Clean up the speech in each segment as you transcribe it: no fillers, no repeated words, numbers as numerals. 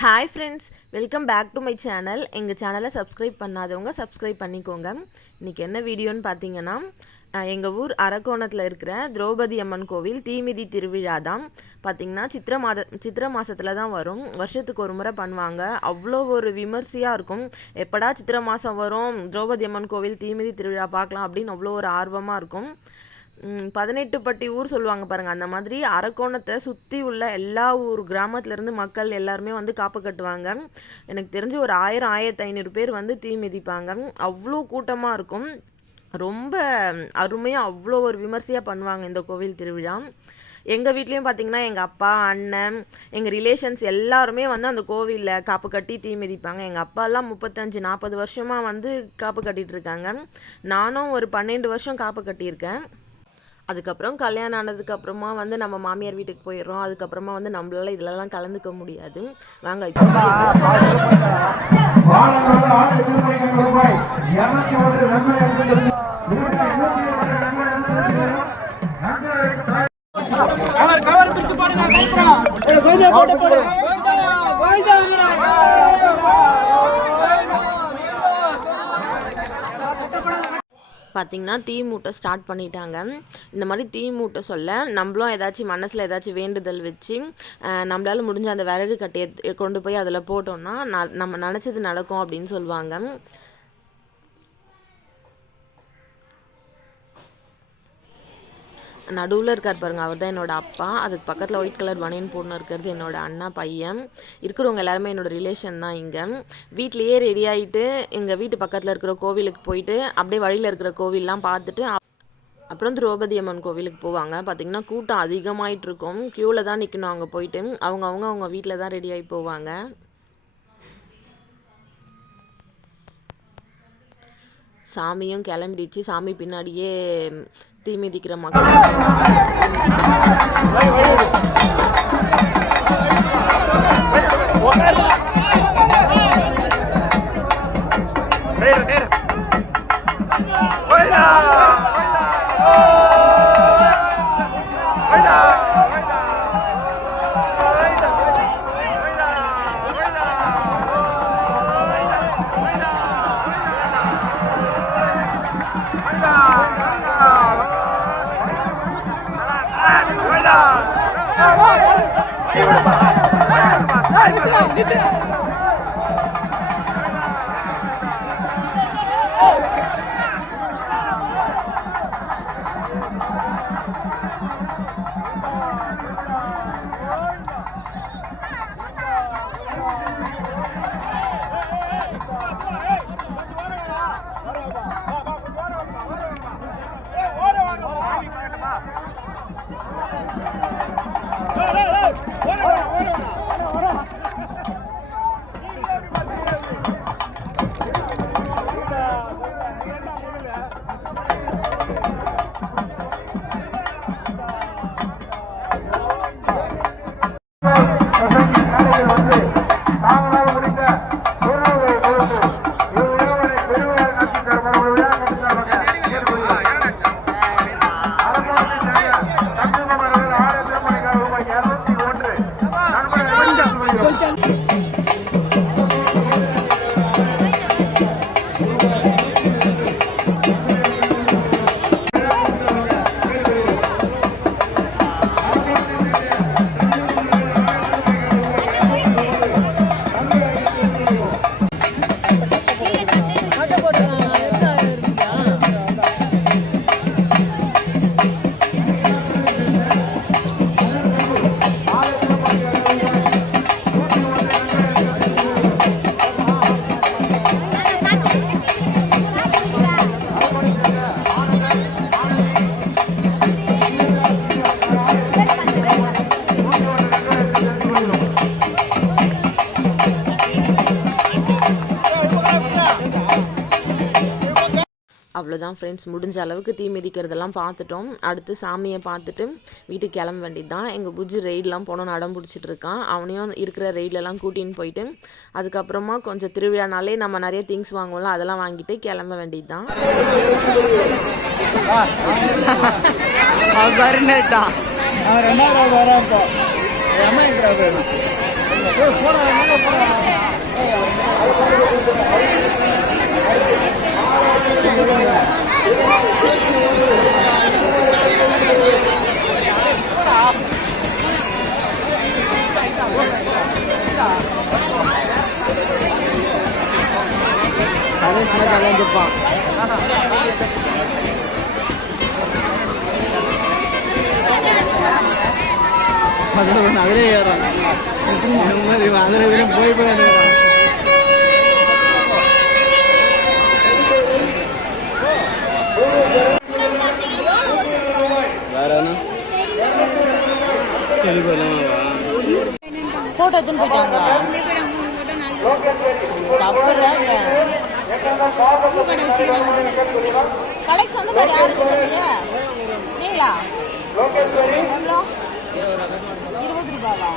Hi friends, welcome back to my channel. எங்கள் சேனலை subscribe பண்ணாதவங்க சப்ஸ்கிரைப் பண்ணிக்கோங்க. இன்றைக்கி என்ன வீடியோன்னு பார்த்தீங்கன்னா, எங்கள் ஊர் அரக்கோணத்தில் இருக்கிற திரௌபதி அம்மன் கோவில் தீமிதி திருவிழா தான். பார்த்திங்கன்னா சித்திரை மாதத்தில் தான் வரும். வருஷத்துக்கு ஒரு முறை பண்ணுவாங்க. அவ்வளோ ஒரு விமர்சையாக இருக்கும். எப்படா சித்திரை மாதம் வரும், திரௌபதி அம்மன் கோவில் தீமிதி திருவிழா பார்க்கலாம் அப்படின்னு அவ்வளோ ஒரு ஆர்வமாக இருக்கும். 18 பட்டி ஊர் சொல்லுவாங்க பாருங்கள், அந்த மாதிரி அரக்கோணத்தை சுற்றி உள்ள எல்லா ஊர் கிராமத்துலேருந்து மக்கள் எல்லாருமே வந்து காப்பு கட்டுவாங்க. எனக்கு தெரிஞ்சு ஒரு 1000-1500 பேர் வந்து தீ மிதிப்பாங்க. அவ்வளோ கூட்டமாக இருக்கும். ரொம்ப அருமையாக அவ்வளோ ஒரு விமர்சையாக பண்ணுவாங்க இந்த கோவில் திருவிழா. எங்கள் வீட்லேயும் பார்த்திங்கன்னா எங்கள் அப்பா, அண்ணன், எங்கள் ரிலேஷன்ஸ் எல்லாருமே வந்து அந்த கோவிலில் காப்பு கட்டி தீ மிதிப்பாங்க. எங்கள் அப்பாலாம் 35-40 வருஷமாக வந்து காப்பு கட்டிகிட்டு இருக்காங்க. நானும் ஒரு 12 வருஷம் காப்பு கட்டியிருக்கேன். அதுக்கப்புறம் கல்யாணம் ஆனதுக்கப்புறமா வந்து நம்ம மாமியார் வீட்டுக்கு போயிடுறோம். அதுக்கப்புறமா வந்து நம்மளால இதிலலாம் கலந்துக்க முடியாது. வாங்க இப்போ பார்த்திங்கன்னா தீ மூட்டை ஸ்டார்ட் பண்ணிட்டாங்க. இந்த மாதிரி தீ மூட்டை சொல்ல நம்மளும் ஏதாச்சும் மனசில் ஏதாச்சும் வேண்டுதல் வச்சு நம்மளால் முடிஞ்ச அந்த விறகு கட்டையை கொண்டு போய் அதில் போட்டோம்னா நம்ம நினச்சது நடக்கும் அப்படின்னு சொல்லுவாங்க. நடுவில் இருக்கார் பாருங்கள், அவர் தான் என்னோடய அப்பா. அதுக்கு பக்கத்தில் ஒயிட் கலர் பனியன் போடணும் இருக்கிறது என்னோடய அண்ணா பையன். இருக்கிறவங்க எல்லாருமே என்னோடய ரிலேஷன் தான். இங்கே வீட்லேயே ரெடி ஆகிட்டு எங்கள் வீட்டு பக்கத்தில் இருக்கிற கோவிலுக்கு போயிட்டு அப்படியே வழியில் இருக்கிற கோவிலெலாம் பார்த்துட்டு அப்புறம் திரௌபதி அம்மன் கோவிலுக்கு போவாங்க. பார்த்திங்கன்னா கூட்டம் அதிகமாகிட்டு இருக்கும். க்யூவில் தான் நிற்கணும். அங்கே போயிட்டு அவங்க வீட்டில் தான் ரெடி ஆகி போவாங்க. சாமியும் கிளம்பிடுச்சு. சாமி பின்னாடியே தீ மிதிக்கிற மக்கள். அவ்வளோதான் ஃப்ரெண்ட்ஸ், முடிஞ்ச அளவுக்கு தீ மிதிக்கிறதெல்லாம் பார்த்துட்டோம். அடுத்து சாமியை பார்த்துட்டு வீட்டுக்கு கிளம்ப வேண்டியது தான். எங்கள் புஜ்ஜி ரெய்டெலாம் போனோன்னு அடம் பிடிச்சிட்டு இருக்கான். அவனையும் இருக்கிற ரெய்ட்லலாம் கூட்டின்னு போயிட்டு அதுக்கப்புறமா கொஞ்சம் திருவிழானாலே நம்ம நிறைய திங்ஸ் வாங்குவோம்ல, அதெல்லாம் வாங்கிட்டு கிளம்ப வேண்டியது தான். அவர் 2வது வராப்போ கல்யாணம் இருப்பான் அதிலே ஏறான் அதில் போய் வேற போட்டோ எடுத்துன்னு போயிட்டாங்களா? கடைக்கு சொந்தக்கார் யாரு நீங்களா? எவ்வளோ? 20 ரூபாவா?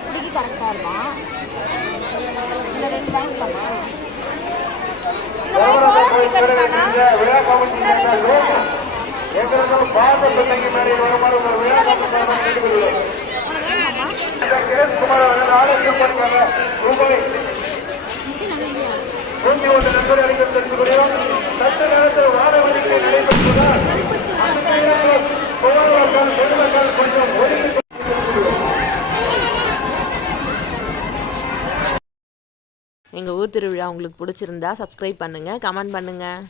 இப்படிக்கு கரெக்டாக இருக்கும். இந்த 2 பேங்க் பண்ணா எங்கள் ஊர் திருவிழா உங்களுக்கு பிடிச்சிருந்தா சப்ஸ்கிரைப் பண்ணுங்கள், கமெண்ட் பண்ணுங்கள்.